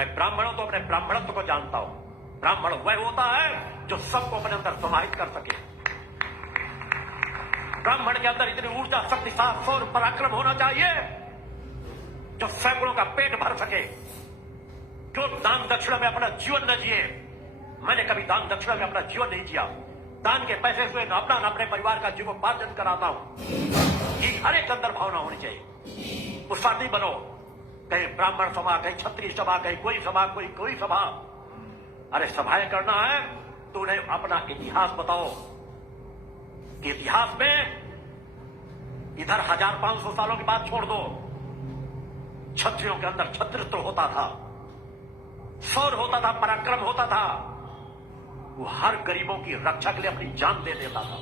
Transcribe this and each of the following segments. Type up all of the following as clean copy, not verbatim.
मैं ब्राह्मणों तो अपने ब्राह्मणत्व को जानता हूं। ब्राह्मण वह होता है जो सबको अपने अंदर समाहित कर सके। ब्राह्मण के अंदर इतनी ऊर्जा, शक्ति, साहस और पराक्रम होना चाहिए जो सैकड़ों का पेट भर सके, जो दान दक्षिणा में अपना जीवन न जिए। मैंने कभी दान दक्षिणा में अपना जीवन नहीं जिया। दान के पैसे से न अपना न अपने परिवार का जीवोपार्जन कराता हूं। ये हर एक अंदर भावना होनी चाहिए। पुरुषार्थी बनो। कहीं ब्राह्मण सभा, कहीं क्षत्रिय सभा, कहीं कोई सभा, कोई सभा। अरे सभाएं करना है तो उन्हें अपना इतिहास बताओ कि इतिहास में इधर 1500 सालों की बात छोड़ दो। क्षत्रियों के अंदर क्षत्रित्व होता था, शौर्य होता था, पराक्रम होता था। वो हर गरीबों की रक्षा के लिए अपनी जान दे देता था।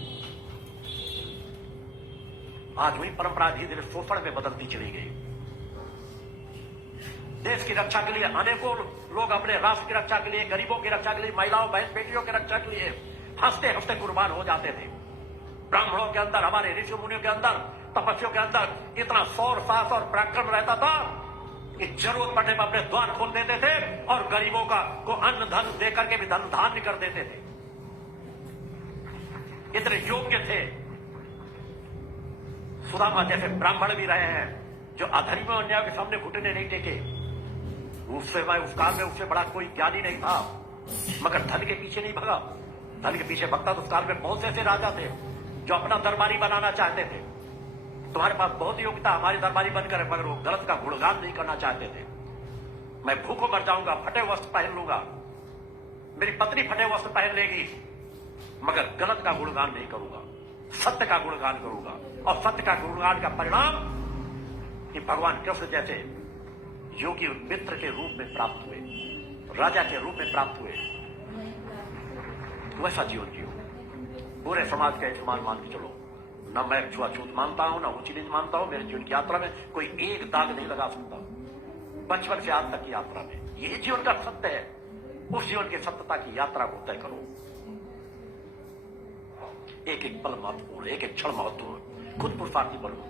आज वही परंपरा धीरे धीरे शोषण में बदलती चली गई। देश की रक्षा के लिए अनेकों लोग अपने राष्ट्र की रक्षा के लिए, गरीबों की रक्षा के लिए, महिलाओं बहन बेटियों की रक्षा के लिए हंसते हंसते कुर्बान हो जाते थे। ब्राह्मणों के अंदर, हमारे ऋषि मुनियों के अंदर, तपस्वियों के अंदर इतना शौर्य, साहस और पराक्रम रहता था कि जरूरत पड़ने पर अपने द्वार खोल देते थे और गरीबों को अन्न धन देकर के भी धन धान्य कर देते थे। इतने योग्य थे। सुदामा जैसे ब्राह्मण भी रहे हैं जो अधर्मी और अन्याय के सामने घुटने नहीं टेके। उससे उस काल में उससे बड़ा कोई ज्ञानी नहीं था, मगर धन के पीछे नहीं भगा। धन के पीछे भगता तो उस काल में बहुत से ऐसे राजा थे जो अपना दरबारी बनाना चाहते थे। तुम्हारे पास बहुत योग्यता, हमारी दरबारी बनकर, मगर वो गलत का गुणगान नहीं करना चाहते थे। मैं भूखों मर जाऊंगा, फटे वस्त्र पहन लूंगा, मेरी पत्नी फटे वस्त्र पहन लेगी, मगर गलत का गुणगान नहीं करूंगा, सत्य का गुणगान करूंगा। और सत्य का गुणगान का परिणाम कि भगवान कृष्ण जैसे योगी मित्र के रूप में प्राप्त हुए, राजा के रूप में प्राप्त हुए। वैसा जीवन जियो, पूरे समाज का समान मान के चलो। न मैं छुआछूत मानता हूं, न ऊंची नीच मानता हूं। मेरे जीवन की यात्रा में कोई एक दाग नहीं लगा सकता, बचपन से आज तक की यात्रा में। यही जीवन का सत्य है। उस जीवन की सत्यता की यात्रा को तय करो। एक एक पल महत्वपूर्ण, एक एक क्षण महत्वपूर्ण। खुद पुरुषार्थी बनो।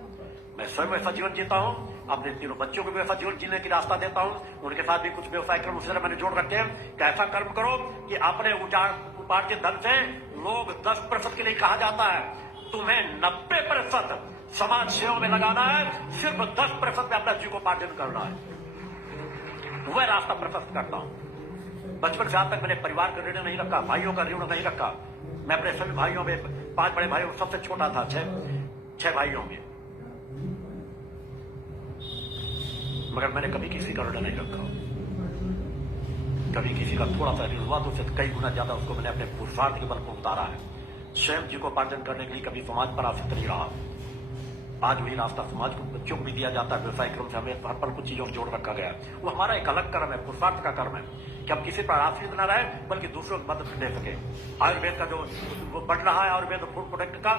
मैं स्वयं वैसा जीवन जीता हूं, अपने तीनों बच्चों को भी वैसा जीवन जीने की रास्ता देता हूं। उनके साथ भी कुछ व्यवसाय कर्म उसी तरह मैंने जोड़ रखे हैं कि ऐसा कर्म करो कि अपने उपार्जित धन से लोग 10% के लिए कहा जाता है तुम्हें 90% समाज सेवा में लगाना है, सिर्फ 10% में अपना जीवोपार्जन करना है। वह रास्ता प्रशस्त करता हूं। बचपन से आज तक मैंने परिवार का ऋण नहीं रखा, भाइयों का ऋण नहीं रखा। मैं अपने सभी भाइयों में, 5 बड़े भाइयों सबसे छोटा था, 6 भाइयों में, मगर मैंने कभी किसी का ऋण नहीं रखा। कभी किसी का थोड़ा सा ऋण हुआ तो उससे कई गुना ज्यादा उसको मैंने अपने पुरुषार्थ के बल पर उतारा है। स्वयं जीवोपार्जन करने के लिए कभी समाज पर आश्रित नहीं रहा। आज वही रास्ता समाज को, बच्चों को भी दिया जाता है। व्यवसाय क्रम से हमें हर पल कुछ चीजों को जोड़ रखा गया। वो हमारा एक अलग कर्म है, पुरुषार्थ का कर्म है कि हम किसी पर आश्रित न रहे बल्कि दूसरों को मदद दे सके। आयुर्वेद का जो वो बढ़ रहा है, आयुर्वेद फूड प्रोडक्ट का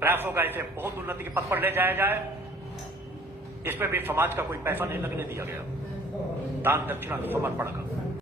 प्रयास होगा इसे बहुत उन्नति के पथ पर ले जाया जाए। इसमें भी समाज का कोई पैसा नहीं लगने दिया गया। दान दक्षिणा समर्पण का